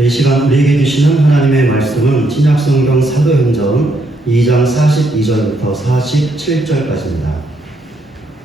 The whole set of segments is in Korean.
이 시간 우리에게 주시는 하나님의 말씀은 신약성경 사도행전 2장 42절부터 47절까지입니다.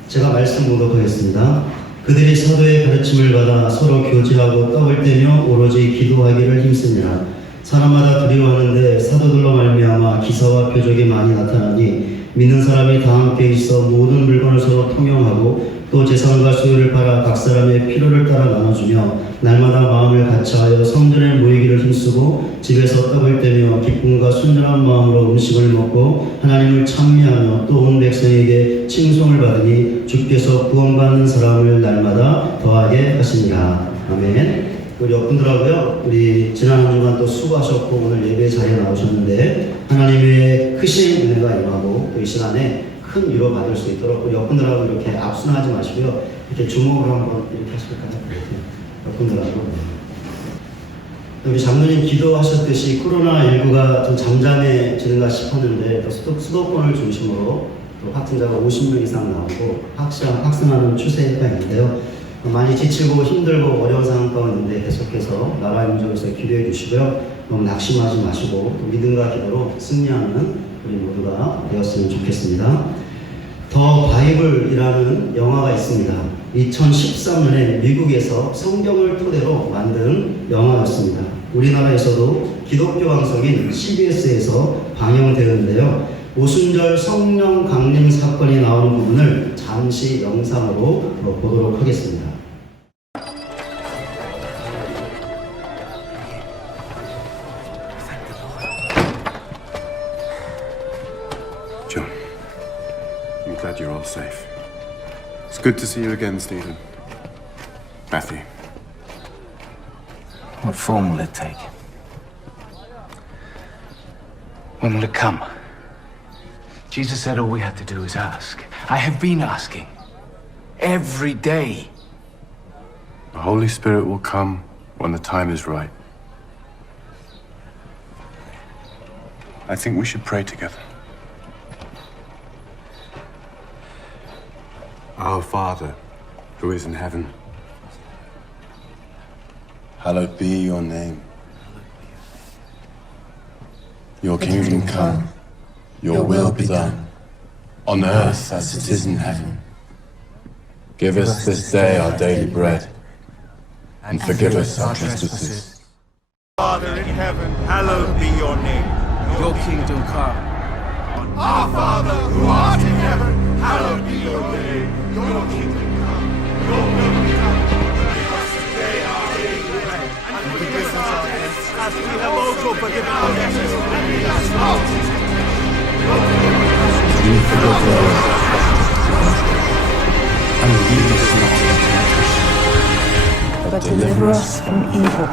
제가 말씀 봉독하겠습니다. 그들이 사도의 가르침을 받아 서로 교제하고 떡을 떼며 오로지 기도하기를 힘쓰니라. 사람마다 두려워하는데 사도들로 말미암아 기사와 표적이 많이 나타나니 믿는 사람이 다 함께 있어 모든 물건을 서로 통용하고 또 재산과 소유를 팔아 각 사람의 필요를 따라 나눠주며 날마다 마음을 같이하여 성전에 모이기를 힘쓰고 집에서 떡을 떼며 기쁨과 순전한 마음으로 음식을 먹고 하나님을 찬미하며 또 온 백성에게 칭송을 받으니 주께서 구원받는 사람을 날마다 더하게 하시니라. 아멘. 우리 옆분들하고요, 우리 지난 한 주간 또 수고하셨고 오늘 예배 자리에 나오셨는데 하나님의 크신 은혜가 임하고 또 이 시간에 큰 위로 받을 수 있도록 우리 옆분들하고 이렇게 앞순하지 마시고요, 이렇게 주먹으로 한번 이렇게 하실까요? 옆분들하고. 우리 장로님 기도하셨듯이 코로나19가 좀 잠잠해지는가 싶었는데 또 수도권을 중심으로 또 확진자가 50명 이상 나오고 확산하는 추세가 있는데요. 많이 지치고 힘들고 어려운 상황 가운데 계속해서 나라의 민족에서 기도해 주시고요. 너무 낙심하지 마시고 또 믿음과 기도로 승리하는 우리 모두가 되었으면 좋겠습니다. 더 바이블이라는 영화가 있습니다. 2013년에 미국에서 성경을 토대로 만든 영화였습니다. 우리나라에서도 기독교 방송인 CBS에서 방영되는데요. 오순절 성령 강림 사건이 나오는 부분을 잠시 영상으로 보도록 하겠습니다. John, I'm glad you're all safe. It's good to see you again, Stephen. Matthew. What form will it take? When will it come? Jesus said all we had to do is ask. I have been asking. Every day. The Holy Spirit will come when the time is right. I think we should pray together. Our Father, who is in heaven, hallowed be your name. Your kingdom come. Your will be done, on earth as it is in heaven. Give us this day our daily bread, and forgive us our trespasses. Father in heaven, hallowed be your name. Your kingdom come. Our Father who art in heaven, hallowed be your name. Your kingdom come. Your will be done. Give us today our daily bread, and forgive us our debts, as we have also forgiven our debtors. And lead us not into temptation. We forgive those and lead us not into temptation, but deliver us from evil.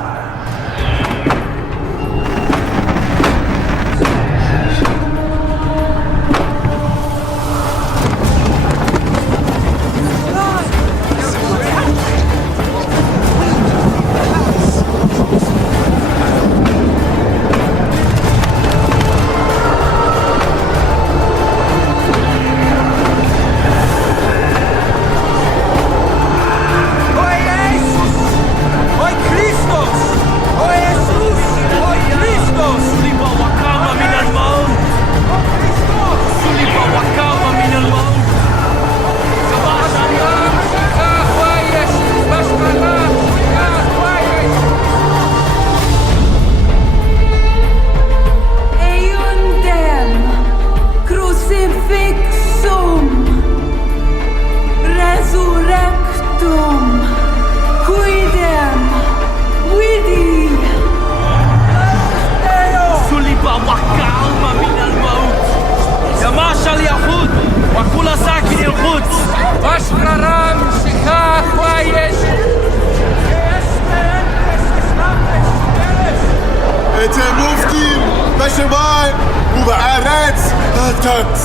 אתם מופתים בשמיים ובארץ התת.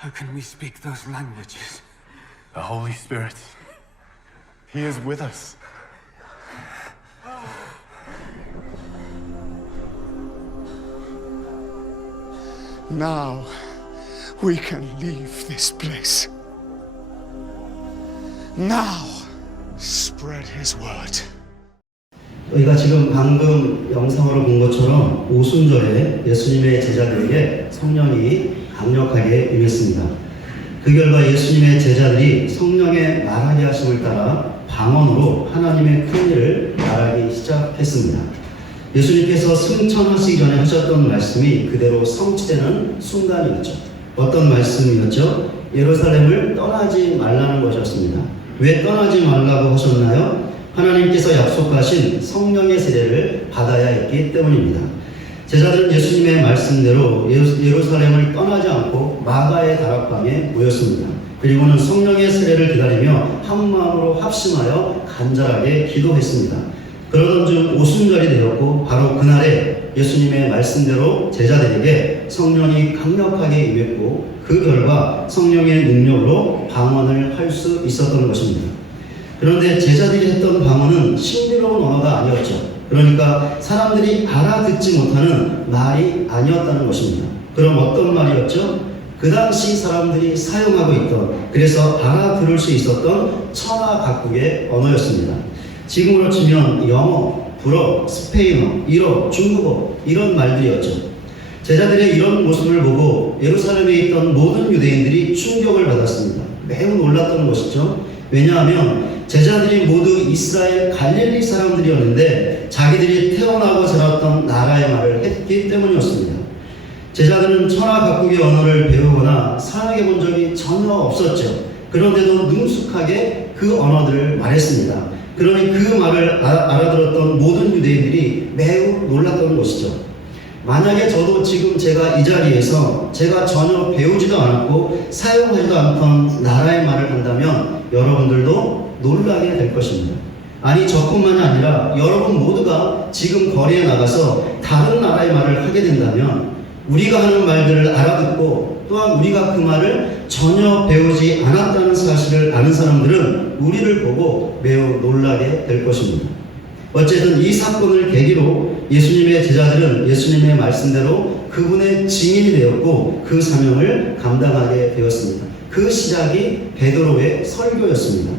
How can we speak those languages? The Holy Spirit, He is with us. Now we can leave this place. Now spread his word. 우리가 지금 방금 영상으로 본 것처럼 오순절에 예수님의 제자들에게 성령이 강력하게 임했습니다. 그 결과 예수님의 제자들이 성령의 말하게 하심을 따라 방언으로 하나님의 큰 일을 말하기 시작했습니다. 예수님께서 승천하시기 전에 하셨던 말씀이 그대로 성취되는 순간이었죠. 어떤 말씀이었죠? 예루살렘을 떠나지 말라는 것이었습니다. 왜 떠나지 말라고 하셨나요? 하나님께서 약속하신 성령의 세례를 받아야 했기 때문입니다. 제자들은 예수님의 말씀대로 예루살렘을 떠나지 않고 마가의 다락방에 모였습니다. 그리고는 성령의 세례를 기다리며 한 마음으로 합심하여 간절하게 기도했습니다. 그러던 중 오순절이 되었고 바로 그날에 예수님의 말씀대로 제자들에게 성령이 강력하게 임했고 그 결과 성령의 능력으로 방언을 할 수 있었던 것입니다. 그런데 제자들이 했던 방언은 신비로운 언어가 아니었죠. 그러니까 사람들이 알아듣지 못하는 말이 아니었다는 것입니다. 그럼 어떤 말이었죠? 그 당시 사람들이 사용하고 있던, 그래서 알아들을 수 있었던 천하 각국의 언어였습니다. 지금으로 치면 영어, 불어, 스페인어, 일어, 중국어 이런 말들이었죠. 제자들의 이런 모습을 보고 예루살렘에 있던 모든 유대인들이 충격을 받았습니다. 매우 놀랐던 것이죠. 왜냐하면 제자들이 모두 이스라엘 갈릴리 사람들이었는데 자기들이 태어나고 자랐던 나라의 말을 했기 때문이었습니다. 제자들은 천하 각국의 언어를 배우거나 사용해 본 적이 전혀 없었죠. 그런데도 능숙하게 그 언어들을 말했습니다. 그러니 그 말을 알아들었던 모든 유대인들이 매우 놀랐던 것이죠. 만약에 저도 지금 제가 이 자리에서 제가 전혀 배우지도 않았고 사용하지도 않던 나라의 말을 한다면 여러분들도 놀라게 될 것입니다. 아니 저뿐만이 아니라 여러분 모두가 지금 거리에 나가서 다른 나라의 말을 하게 된다면 우리가 하는 말들을 알아듣고 또한 우리가 그 말을 전혀 배우지 않았다는 사실을 아는 사람들은 우리를 보고 매우 놀라게 될 것입니다. 어쨌든 이 사건을 계기로 예수님의 제자들은 예수님의 말씀대로 그분의 증인이 되었고 그 사명을 감당하게 되었습니다. 그 시작이 베드로의 설교였습니다.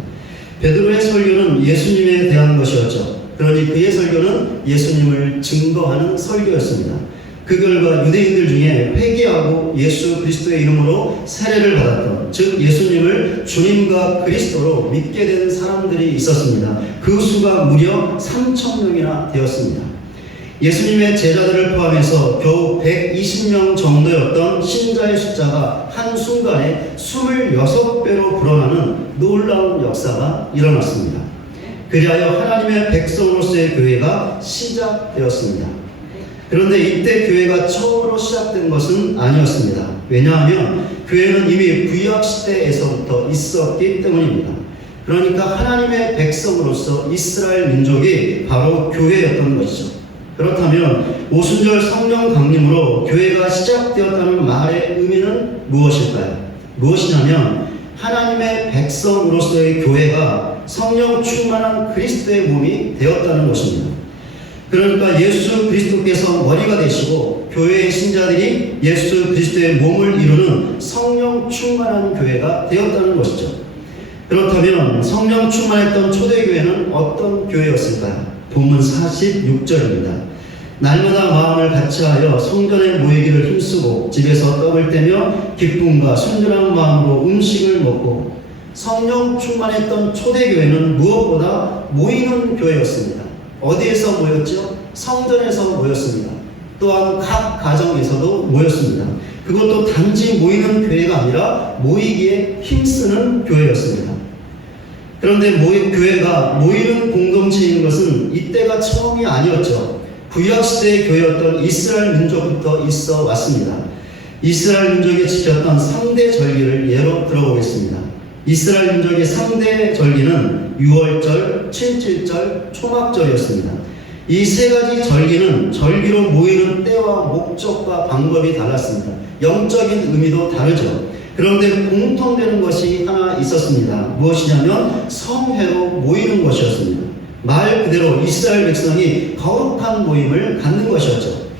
베드로의 설교는 예수님에 대한 것이었죠. 그러니 그의 설교는 예수님을 증거하는 설교였습니다. 그 결과 유대인들 중에 회개하고 예수 그리스도의 이름으로 세례를 받았던, 즉 예수님을 주님과 그리스도로 믿게 된 사람들이 있었습니다. 그 수가 무려 3,000명이나 되었습니다. 예수님의 제자들을 포함해서 겨우 120명 정도였던 신자의 숫자가 한순간에 26배로 불어나는 놀라운 역사가 일어났습니다. 그리하여 하나님의 백성으로서의 교회가 시작되었습니다. 그런데 이때 교회가 처음으로 시작된 것은 아니었습니다. 왜냐하면 교회는 이미 구약 시대에서부터 있었기 때문입니다. 그러니까 하나님의 백성으로서 이스라엘 민족이 바로 교회였던 것이죠. 그렇다면 오순절 성령 강림으로 교회가 시작되었다는 말의 의미는 무엇일까요? 무엇이냐면 하나님의 백성으로서의 교회가 성령 충만한 그리스도의 몸이 되었다는 것입니다. 그러니까 예수 그리스도께서 머리가 되시고 교회의 신자들이 예수 그리스도의 몸을 이루는 성령 충만한 교회가 되었다는 것이죠. 그렇다면 성령 충만했던 초대교회는 어떤 교회였을까요? 본문 46절입니다. 날마다 마음을 같이하여 성전에 모이기를 힘쓰고 집에서 떡을 떼며 기쁨과 순전한 마음으로 음식을 먹고. 성령 충만했던 초대교회는 무엇보다 모이는 교회였습니다. 어디에서 모였죠? 성전에서 모였습니다. 또한 각 가정에서도 모였습니다. 그것도 단지 모이는 교회가 아니라 모이기에 힘쓰는 교회였습니다. 그런데 교회가 모이는 공동체인 것은 이때가 처음이 아니었죠. 구약시대의 교회였던 이스라엘 민족부터 있어 왔습니다. 이스라엘 민족이 지켰던 3대 절기를 예로 들어보겠습니다. 이스라엘 민족의 3대 절기는 유월절, 칠칠절, 초막절이었습니다. 이 세 가지 절기는 절기로 모이는 때와 목적과 방법이 달랐습니다. 영적인 의미도 다르죠. 그런데 공통되는 것이 하나 있었습니다. 무엇이냐면 성회로 모이는 것이었습니다. 말 그대로 이스라엘 백성이 거룩한 모임을 갖는 것이었죠.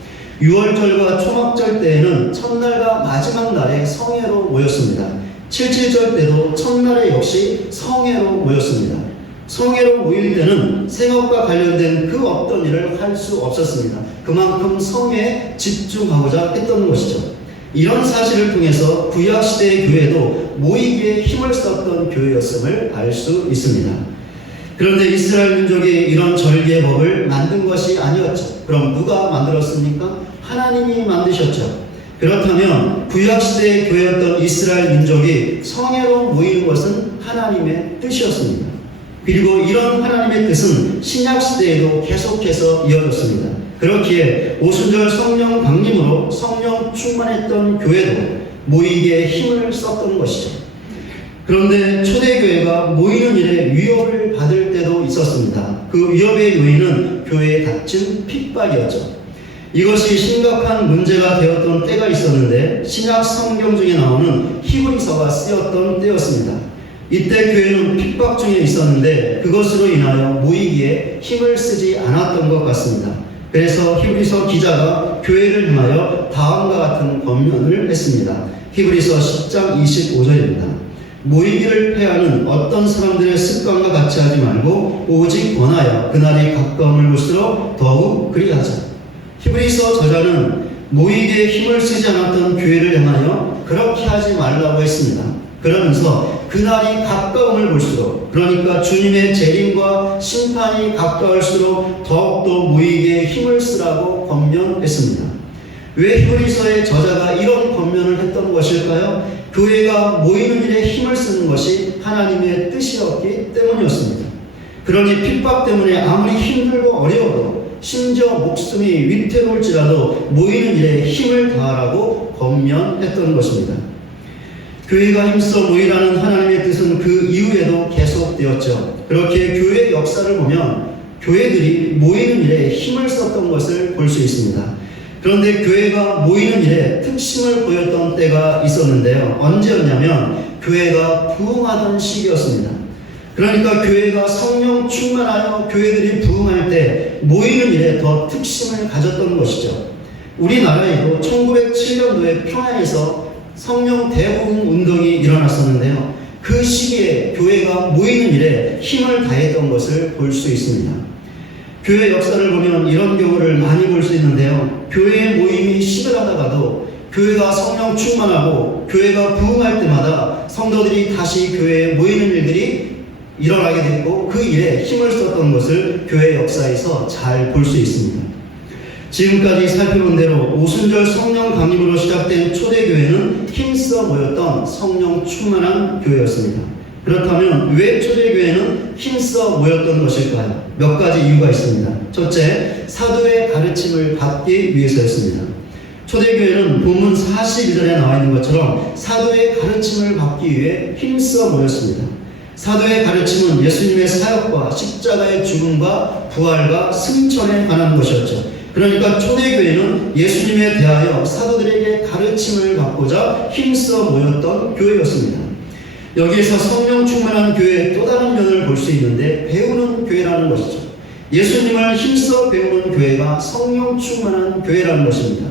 6월절과 초막절 때에는 첫날과 마지막 날에 성회로 모였습니다. 77절 때도 첫날에 역시 성회로 모였습니다. 성회로 모일 때는 생업과 관련된 그 어떤 일을 할 수 없었습니다. 그만큼 성회에 집중하고자 했던 것이죠. 이런 사실을 통해서 구약시대의 교회도 모이기에 힘을 썼던 교회였음을 알 수 있습니다. 그런데 이스라엘 민족이 이런 절기의 법을 만든 것이 아니었죠. 그럼 누가 만들었습니까? 하나님이 만드셨죠. 그렇다면 구약시대의 교회였던 이스라엘 민족이 성회로 모이는 것은 하나님의 뜻이었습니다. 그리고 이런 하나님의 뜻은 신약시대에도 계속해서 이어졌습니다. 그렇기에 오순절 성령 강림으로 성령 충만했던 교회도 모이기에 힘을 썼던 것이죠. 그런데 초대교회가 모이는 일에 위협을 받을 때도 있었습니다. 그 위협의 요인은 교회에 닥친 핍박이었죠. 이것이 심각한 문제가 되었던 때가 있었는데 신약 성경 중에 나오는 히브리서가 쓰였던 때였습니다. 이때 교회는 핍박 중에 있었는데 그것으로 인하여 모이기에 힘을 쓰지 않았던 것 같습니다. 그래서 히브리서 기자가 교회를 향하여 다음과 같은 권면을 했습니다. 히브리서 10장 25절입니다. 모이기를 패하는 어떤 사람들의 습관과 같이 하지 말고 오직 권하여 그날이 가까움을 볼수록 더욱 그리하자. 히브리서 저자는 모이기에 힘을 쓰지 않았던 교회를 향하여 그렇게 하지 말라고 했습니다. 그러면서 그날이 가까움을 볼수록, 그러니까 주님의 재림과 심판이 가까울수록 더욱더 모이기에 힘을 쓰라고 권면했습니다. 왜 히브리서의 저자가 이런 권면을 했던 것일까요? 교회가 모이는 일에 힘을 쓰는 것이 하나님의 뜻이었기 때문이었습니다. 그러니 핍박 때문에 아무리 힘들고 어려워도 심지어 목숨이 위태로울지라도 모이는 일에 힘을 다하라고 권면했던 것입니다. 교회가 힘써 모이라는 하나님의 뜻은 그 이후에도 계속되었죠. 그렇게 교회의 역사를 보면 교회들이 모이는 일에 힘을 썼던 것을 볼 수 있습니다. 그런데 교회가 모이는 일에 특심을 보였던 때가 있었는데요. 언제였냐면 교회가 부흥하던 시기였습니다. 그러니까 교회가 성령 충만하여 교회들이 부흥할 때 모이는 일에 더 특심을 가졌던 것이죠. 우리나라에도 1907년도에 평양에서 성령 대부흥 운동이 일어났었는데요. 그 시기에 교회가 모이는 일에 힘을 다했던 것을 볼 수 있습니다. 교회 역사를 보면 이런 경우를 많이 볼 수 있는데요. 교회의 모임이 시들하다가도 교회가 성령 충만하고 교회가 부흥할 때마다 성도들이 다시 교회에 모이는 일들이 일어나게 됐고 그 일에 힘을 썼던 것을 교회 역사에서 잘 볼 수 있습니다. 지금까지 살펴본 대로 오순절 성령 강림으로 시작된 초대교회는 힘써 모였던 성령 충만한 교회였습니다. 그렇다면 왜 초대교회는 힘써 모였던 것일까요? 몇 가지 이유가 있습니다. 첫째, 사도의 가르침을 받기 위해서였습니다. 초대교회는 본문 42절에 나와 있는 것처럼 사도의 가르침을 받기 위해 힘써 모였습니다. 사도의 가르침은 예수님의 사역과 십자가의 죽음과 부활과 승천에 관한 것이었죠. 그러니까 초대교회는 예수님에 대하여 사도들에게 가르침을 받고자 힘써 모였던 교회였습니다. 여기에서 성령 충만한 교회의 또 다른 면을 볼 수 있는데 배우는 교회라는 것이죠. 예수님을 힘써 배우는 교회가 성령 충만한 교회라는 것입니다.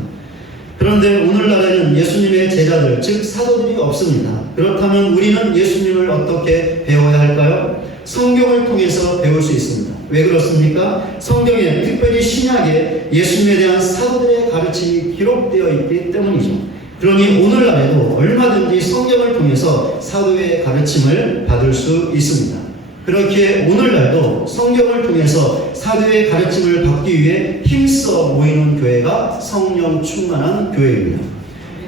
그런데 오늘날에는 예수님의 제자들, 즉 사도들이 없습니다. 그렇다면 우리는 예수님을 어떻게 배워야 할까요? 성경을 통해서 배울 수 있습니다. 왜 그렇습니까? 성경에, 특별히 신약에 예수님에 대한 사도들의 가르침이 기록되어 있기 때문이죠. 그러니 오늘날에도 얼마든지 성경을 통해서 사도의 가르침을 받을 수 있습니다. 그렇게 오늘날도 성경을 통해서 사도의 가르침을 받기 위해 힘써 모이는 교회가 성령 충만한 교회입니다.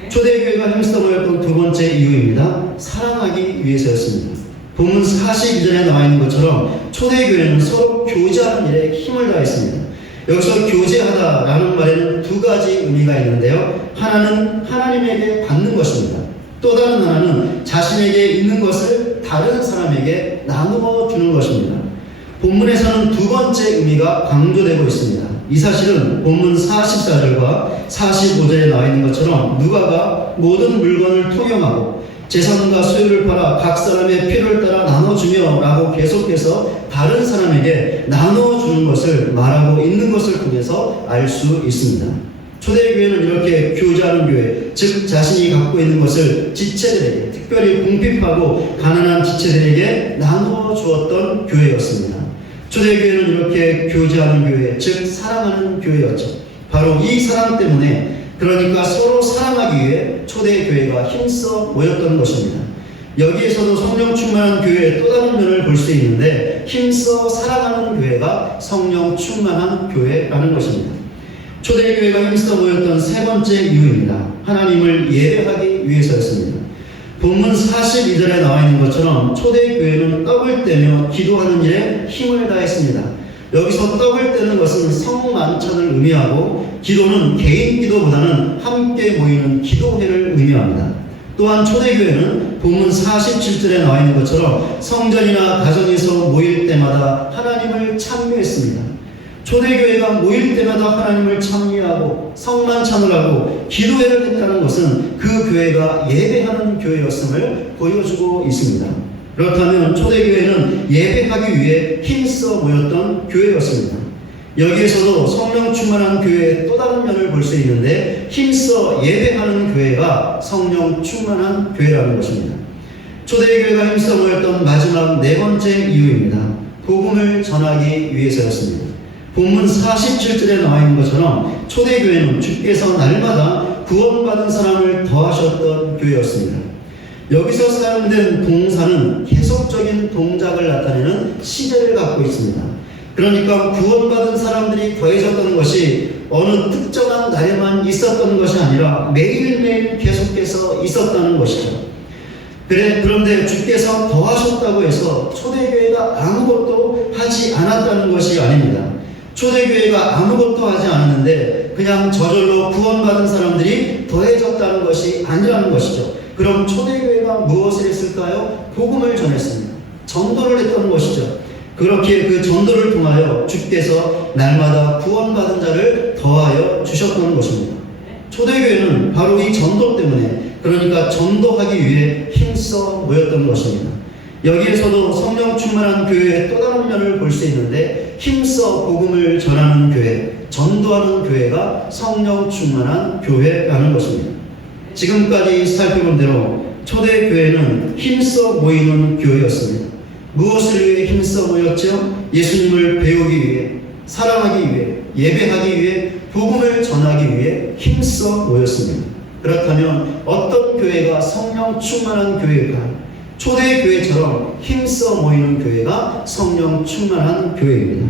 초대교회가 힘써 모였던 두 번째 이유입니다. 사랑하기 위해서였습니다. 본문 42절에 나와 있는 것처럼 초대교회는 서로 교제하는 일에 힘을 다했습니다. 여기서 교제하다라는 말에는 두 가지 의미가 있는데요. 하나는 하나님에게 받는 것입니다. 또 다른 하나는 자신에게 있는 것을 다른 사람에게 나누어 주는 것입니다. 본문에서는 두 번째 의미가 강조되고 있습니다. 이 사실은 본문 44절과 45절에 나와 있는 것처럼 누가가 모든 물건을 통용하고 재산과 소유를 팔아 각 사람의 필요를 따라 나눠주며 라고 계속해서 다른 사람에게 나눠주는 것을 말하고 있는 것을 통해서 알 수 있습니다. 초대교회는 이렇게 교제하는 교회, 즉 자신이 갖고 있는 것을 지체들에게, 특별히 궁핍하고 가난한 지체들에게 나누어 주었던 교회였습니다. 초대교회는 이렇게 교제하는 교회, 즉 사랑하는 교회였죠. 바로 이 사랑 때문에, 그러니까 서로 사랑하기 위해 초대교회가 힘써 모였던 것입니다. 여기에서도 성령 충만한 교회의 또 다른 면을 볼 수 있는데, 힘써 사랑하는 교회가 성령 충만한 교회라는 것입니다. 초대교회가 힘써 모였던 세 번째 이유입니다. 하나님을 예배하기 위해서였습니다. 본문 42절에 나와 있는 것처럼 초대교회는 떡을 떼며 기도하는 일에 힘을 다했습니다. 여기서 떡을 떼는 것은 성만찬을 의미하고, 기도는 개인 기도보다는 함께 모이는 기도회를 의미합니다. 또한 초대교회는 본문 47절에 나와 있는 것처럼 성전이나 가정에서 모일 때마다 하나님을 찬미했습니다. 초대교회가 모일 때마다 하나님을 찬미하고 성만찬을 하고 기도회를 했다는 것은 그 교회가 예배하는 교회였음을 보여주고 있습니다. 그렇다면 초대교회는 예배하기 위해 힘써 모였던 교회였습니다. 여기에서도 성령 충만한 교회의 또 다른 면을 볼 수 있는데, 힘써 예배하는 교회가 성령 충만한 교회라는 것입니다. 초대교회가 힘써 모였던 마지막 네 번째 이유입니다. 복음을 전하기 위해서였습니다. 본문 47절에 나와 있는 것처럼 초대교회는 주께서 날마다 구원받은 사람을 더하셨던 교회였습니다. 여기서 사용된 동사는 계속적인 동작을 나타내는 시제를 갖고 있습니다. 그러니까 구원받은 사람들이 더해졌던 것이 어느 특정한 날에만 있었던 것이 아니라 매일매일 계속해서 있었다는 것이죠. 그런데 주께서 더하셨다고 해서 초대교회가 아무것도 하지 않았다는 것이 아닙니다. 초대교회가 아무것도 하지 않았는데 그냥 저절로 구원받은 사람들이 더해졌다는 것이 아니라는 것이죠. 그럼 초대교회가 무엇을 했을까요? 복음을 전했습니다. 전도를 했던 것이죠. 그렇게 그 전도를 통하여 주께서 날마다 구원받은 자를 더하여 주셨던 것입니다. 초대교회는 바로 이 전도 때문에, 그러니까 전도하기 위해 힘써 모였던 것입니다. 여기에서도 성령 충만한 교회의 또 다른 면을 볼 수 있는데, 힘써 복음을 전하는 교회, 전도하는 교회가 성령 충만한 교회라는 것입니다. 지금까지 살펴본 대로 초대교회는 힘써 모이는 교회였습니다. 무엇을 위해 힘써 모였죠? 예수님을 배우기 위해, 사랑하기 위해, 예배하기 위해, 복음을 전하기 위해 힘써 모였습니다. 그렇다면 어떤 교회가 성령 충만한 교회일까? 초대교회처럼 힘써 모이는 교회가 성령 충만한 교회입니다.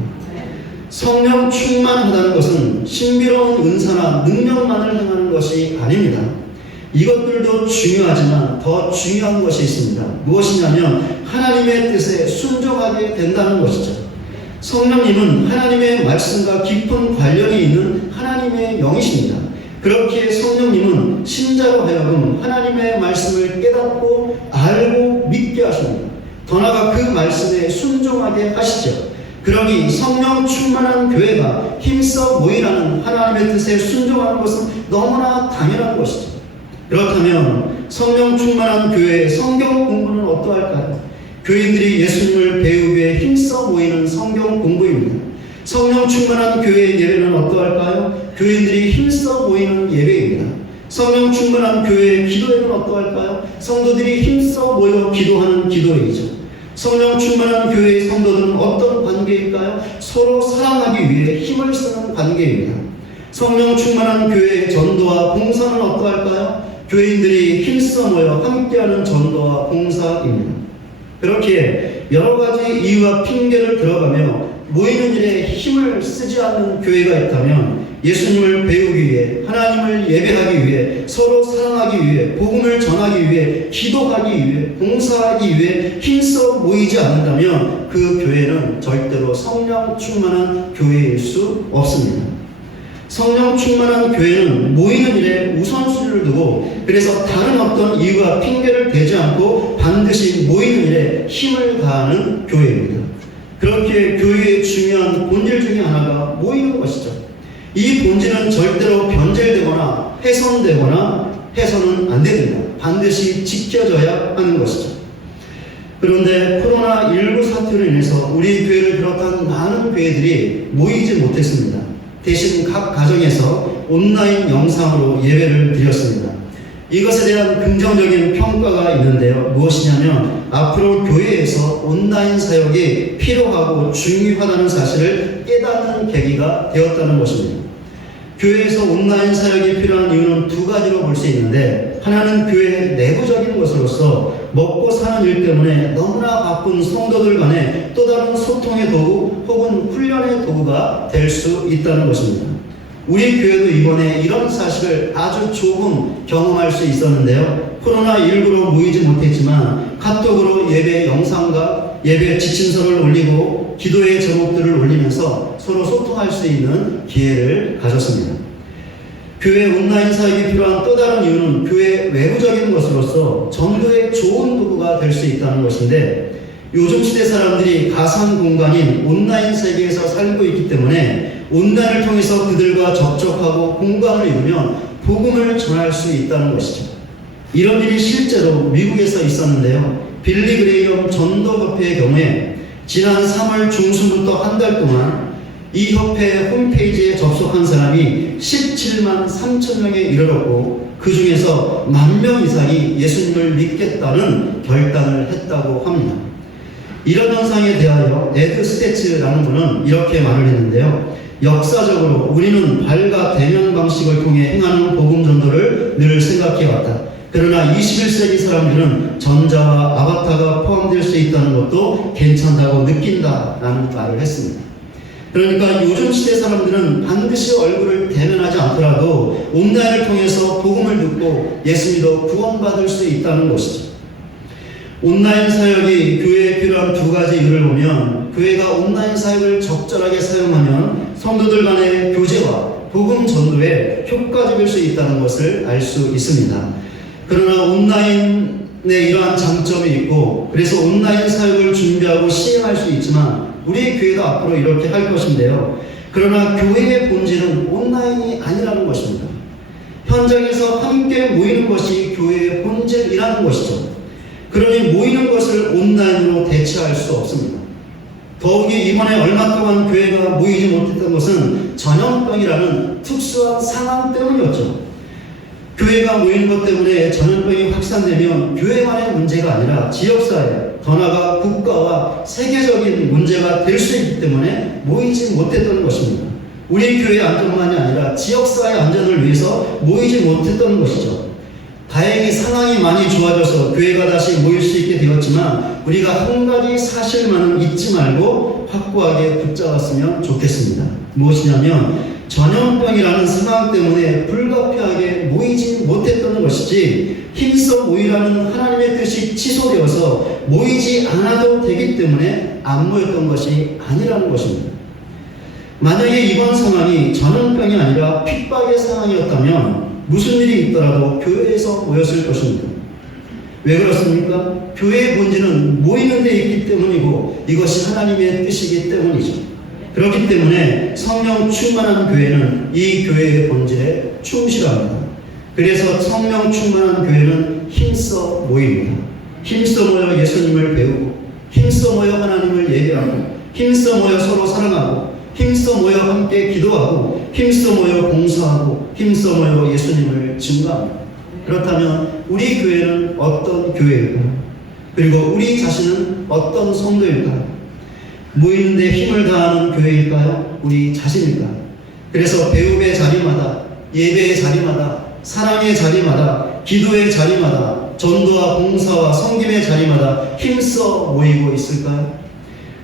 성령 충만하다는 것은 신비로운 은사나 능력만을 행하는 것이 아닙니다. 이것들도 중요하지만 더 중요한 것이 있습니다. 무엇이냐면 하나님의 뜻에 순종하게 된다는 것이죠. 성령님은 하나님의 말씀과 깊은 관련이 있는 하나님의 영이십니다. 그렇기에 성령님은 신자로 하여금 하나님의 말씀을 깨닫고 알고 믿게 하십니다. 더 나아가 그 말씀에 순종하게 하시죠. 그러니 성령 충만한 교회가 힘써 모이라는 하나님의 뜻에 순종하는 것은 너무나 당연한 것이죠. 그렇다면 성령 충만한 교회의 성경 공부는 어떠할까요? 교인들이 예수님을 배우기 위해 힘써 모이는 성경 공부입니다. 성령 충만한 교회의 예배는 어떠할까요? 교인들이 힘써 모이는 예배입니다. 성령 충만한 교회의 기도회는 어떠할까요? 성도들이 힘써 모여 기도하는 기도회이죠. 성령 충만한 교회의 성도들은 어떤 관계일까요? 서로 사랑하기 위해 힘을 쓰는 관계입니다. 성령 충만한 교회의 전도와 봉사는 어떠할까요? 교인들이 힘써 모여 함께하는 전도와 봉사입니다. 그렇게 여러 가지 이유와 핑계를 들어가며 모이는 일에 힘을 쓰지 않는 교회가 있다면 예수님을 배우기 위해, 하나님을 예배하기 위해, 서로 사랑하기 위해, 복음을 전하기 위해, 기도하기 위해, 봉사하기 위해 힘써 모이지 않는다면 그 교회는 절대로 성령 충만한 교회일 수 없습니다. 성령 충만한 교회는 모이는 일에 우선순위를 두고, 그래서 다른 어떤 이유와 핑계를 대지 않고 반드시 모이는 일에 힘을 다하는 교회입니다. 그렇게 교회의 중요한 본질 중에 하나가 모이는 것이죠. 이 본질은 절대로 변질되거나 해서는 안 됩니다. 반드시 지켜져야 하는 것이죠. 그런데 코로나19 사태로 인해서 우리 교회를 비롯한 많은 교회들이 모이지 못했습니다. 대신 각 가정에서 온라인 영상으로 예배를 드렸습니다. 이것에 대한 긍정적인 평가가 있는데요. 무엇이냐면 앞으로 교회에서 온라인 사역이 필요하고 중요하다는 사실을 깨닫는 계기가 되었다는 것입니다. 교회에서 온라인 사역이 필요한 이유는 두 가지로 볼 수 있는데, 하나는 교회 내부적인 것으로서 먹고 사는 일 때문에 너무나 바쁜 성도들 간에 또 다른 소통의 도구 혹은 훈련의 도구가 될 수 있다는 것입니다. 우리 교회도 이번에 이런 사실을 아주 조금 경험할 수 있었는데요. 코로나19로 모이지 못했지만 카톡으로 예배 영상과 예배 지침서를 올리고 기도의 제목들을 올리면서 서로 소통할 수 있는 기회를 가졌습니다. 교회 온라인 사역이 필요한 또 다른 이유는 교회 외부적인 것으로서 전도의 좋은 도구가 될 수 있다는 것인데, 요즘 시대 사람들이 가상 공간인 온라인 세계에서 살고 있기 때문에 온라인을 통해서 그들과 접촉하고 공감을 이루면 복음을 전할 수 있다는 것이죠. 이런 일이 실제로 미국에서 있었는데요. 빌리 그레이엄 전도협회의 경우에 지난 3월 중순부터 한 달 동안 이 협회 홈페이지에 접속한 사람이 17만 3천 명에 이르렀고, 그 중에서 10,000명 이상이 예수님을 믿겠다는 결단을 했다고 합니다. 이런 현상에 대하여 에드 스테츠라는 분은 이렇게 말을 했는데요. 역사적으로 우리는 발과 대면 방식을 통해 행하는 복음 전도를 늘 생각해왔다. 그러나 21세기 사람들은 전자와 아바타가 포함될 수 있다는 것도 괜찮다고 느낀다라는 말을 했습니다. 그러니까 요즘 시대 사람들은 반드시 얼굴을 대면하지 않더라도 온라인을 통해서 복음을 듣고 예수 믿어 구원받을 수 있다는 것이죠. 온라인 사역이 교회에 필요한 두 가지 이유를 보면, 교회가 온라인 사역을 적절하게 사용하면 성도들 간의 교제와 복음 전도에 효과적일 수 있다는 것을 알 수 있습니다. 그러나 온라인에 이러한 장점이 있고, 그래서 온라인 사역을 준비하고 시행할 수 있지만 우리 교회도 앞으로 이렇게 할 것인데요. 그러나 교회의 본질은 온라인이 아니라는 것입니다. 현장에서 함께 모이는 것이 교회의 본질이라는 것이죠. 그러니 모이는 것을 온라인으로 대체할 수 없습니다. 더욱이 이번에 얼마 동안 교회가 모이지 못했던 것은 전염병이라는 특수한 상황 때문이었죠. 교회가 모이는 것 때문에 전염병이 확산되면 교회만의 문제가 아니라 지역사회, 더 나아가 국가와 세계적인 문제가 될 수 있기 때문에 모이지 못했던 것입니다. 우리 교회의 안전만이 아니라 지역사회 안전을 위해서 모이지 못했던 것이죠. 다행히 상황이 많이 좋아져서 교회가 다시 모일 수 있게 되었지만, 우리가 한 가지 사실만은 잊지 말고 확고하게 붙잡았으면 좋겠습니다. 무엇이냐면 전염병이라는 상황 때문에 불가피하게 모이지 못했던 것이지, 힘써 모이라는 하나님의 뜻이 취소되어서 모이지 않아도 되기 때문에 안 모였던 것이 아니라는 것입니다. 만약에 이번 상황이 전염병이 아니라 핍박의 상황이었다면 무슨 일이 있더라도 교회에서 모였을 것입니다. 왜 그렇습니까? 교회의 본질은 모이는 데 있기 때문이고 이것이 하나님의 뜻이기 때문이죠. 그렇기 때문에 성령 충만한 교회는 이 교회의 본질에 충실합니다. 그래서 성령 충만한 교회는 힘써 모입니다. 힘써 모여 예수님을 배우고, 힘써 모여 하나님을 예배하고, 힘써 모여 서로 사랑하고, 힘써 모여 함께 기도하고, 힘써 모여 봉사하고, 힘써 모여 예수님을 증거합니다. 그렇다면 우리 교회는 어떤 교회일까요? 그리고 우리 자신은 어떤 성도일까요? 모이는 데 힘을 다하는 교회일까요? 우리 자신일까요? 그래서 배움의 자리마다, 예배의 자리마다, 사랑의 자리마다, 기도의 자리마다, 전도와 봉사와 섬김의 자리마다 힘써 모이고 있을까요?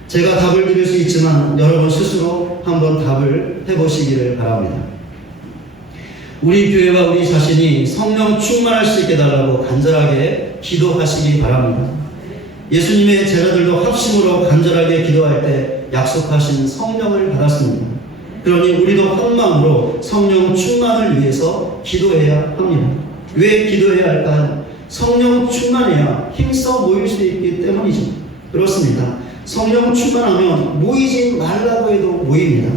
제가 답을 드릴 수 있지만 여러분 스스로 한번 답을 해보시기를 바랍니다. 우리 교회와 우리 자신이 성령 충만할 수 있게 달라고 간절하게 기도하시기 바랍니다. 예수님의 제자들도 합심으로 간절하게 기도할 때 약속하신 성령을 받았습니다. 그러니 우리도 한 마음으로 성령 충만을 위해서 기도해야 합니다. 왜 기도해야 할까요? 성령 충만해야 힘써 모일 수 있기 때문이죠. 그렇습니다. 성령 충만하면 모이지 말라고 해도 모입니다.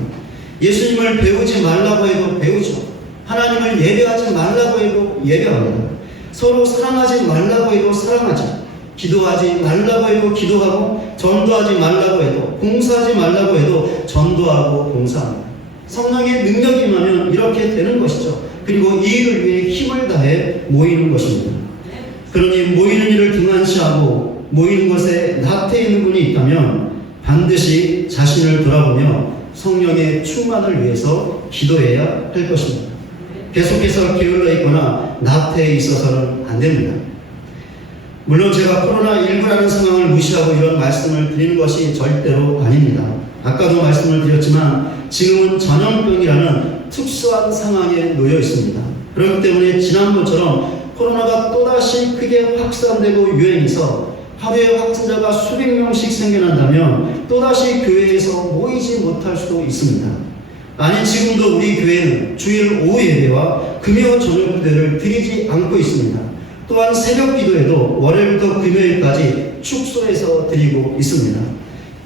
예수님을 배우지 말라고 해도 배우죠. 하나님을 예배하지 말라고 해도 예배합니다. 서로 사랑하지 말라고 해도 사랑하죠. 기도하지 말라고 해도 기도하고, 전도하지 말라고 해도, 봉사하지 말라고 해도 전도하고 봉사합니다. 성령의 능력이 임하면 이렇게 되는 것이죠. 그리고 이 일을 위해 힘을 다해 모이는 것입니다. 그러니 모이는 일을 등한시하고 모이는 것에 나태해 있는 분이 있다면 반드시 자신을 돌아보며 성령의 충만을 위해서 기도해야 할 것입니다. 계속해서 게을러 있거나 나태해 있어서는 안 됩니다. 물론 제가 코로나19라는 상황을 무시하고 이런 말씀을 드리는 것이 절대로 아닙니다. 아까도 말씀을 드렸지만 지금은 전염병이라는 특수한 상황에 놓여 있습니다. 그렇기 때문에 지난번처럼 코로나가 또다시 크게 확산되고 유행해서 하루에 확진자가 수백 명씩 생겨난다면 또다시 교회에서 모이지 못할 수도 있습니다. 아니, 지금도 우리 교회는 주일 오후 예배와 금요 저녁 기도를 드리지 않고 있습니다. 또한 새벽 기도에도 월요일부터 금요일까지 축소해서 드리고 있습니다.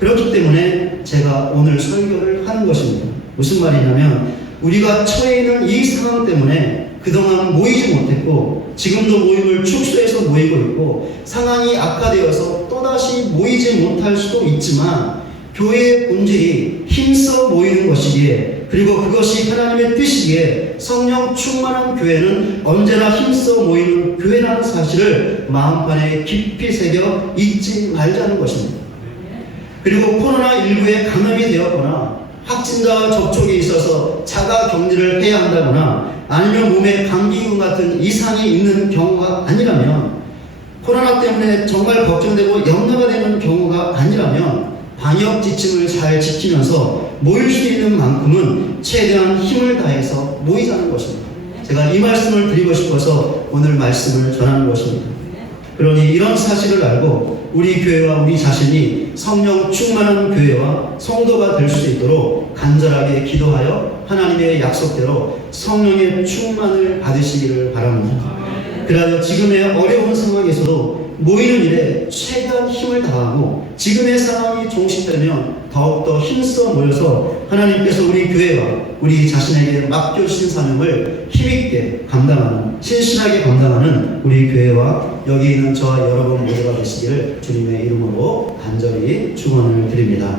그렇기 때문에 제가 오늘 설교를 하는 것입니다. 무슨 말이냐면 우리가 처해 있는 이 상황 때문에 그동안 모이지 못했고 지금도 모임을 축소해서 모이고 있고 상황이 악화되어서 또다시 모이지 못할 수도 있지만 교회의 본질이 힘써 모이는 것이기에, 그리고 그것이 하나님의 뜻이기에 성령 충만한 교회는 언제나 힘써 모이는 교회라는 사실을 마음판에 깊이 새겨 잊지 말자는 것입니다. 그리고 코로나19에 감염이 되었거나 확진자와 접촉에 있어서 자가 격리를 해야 한다거나 아니면 몸에 감기균 같은 이상이 있는 경우가 아니라면, 코로나 때문에 정말 걱정되고 염려가 되는 경우가 아니라면 방역 지침을 잘 지키면서 모일 수 있는 만큼은 최대한 힘을 다해서 모이자는 것입니다. 제가 이 말씀을 드리고 싶어서 오늘 말씀을 전하는 것입니다. 그러니 이런 사실을 알고 우리 교회와 우리 자신이 성령 충만한 교회와 성도가 될 수 있도록 간절하게 기도하여 하나님의 약속대로 성령의 충만을 받으시기를 바랍니다. 그래야 지금의 어려운 상황에서도 모이는 일에 최대한 힘을 다하고 지금의 상황이 종식되면 더욱더 힘써 모여서 하나님께서 우리 교회와 우리 자신에게 맡겨주신 사명을 힘있게 감당하는, 신실하게 감당하는 우리 교회와 여기 있는 저와 여러분 모두가 되시기를 주님의 이름으로 간절히 축원을 드립니다.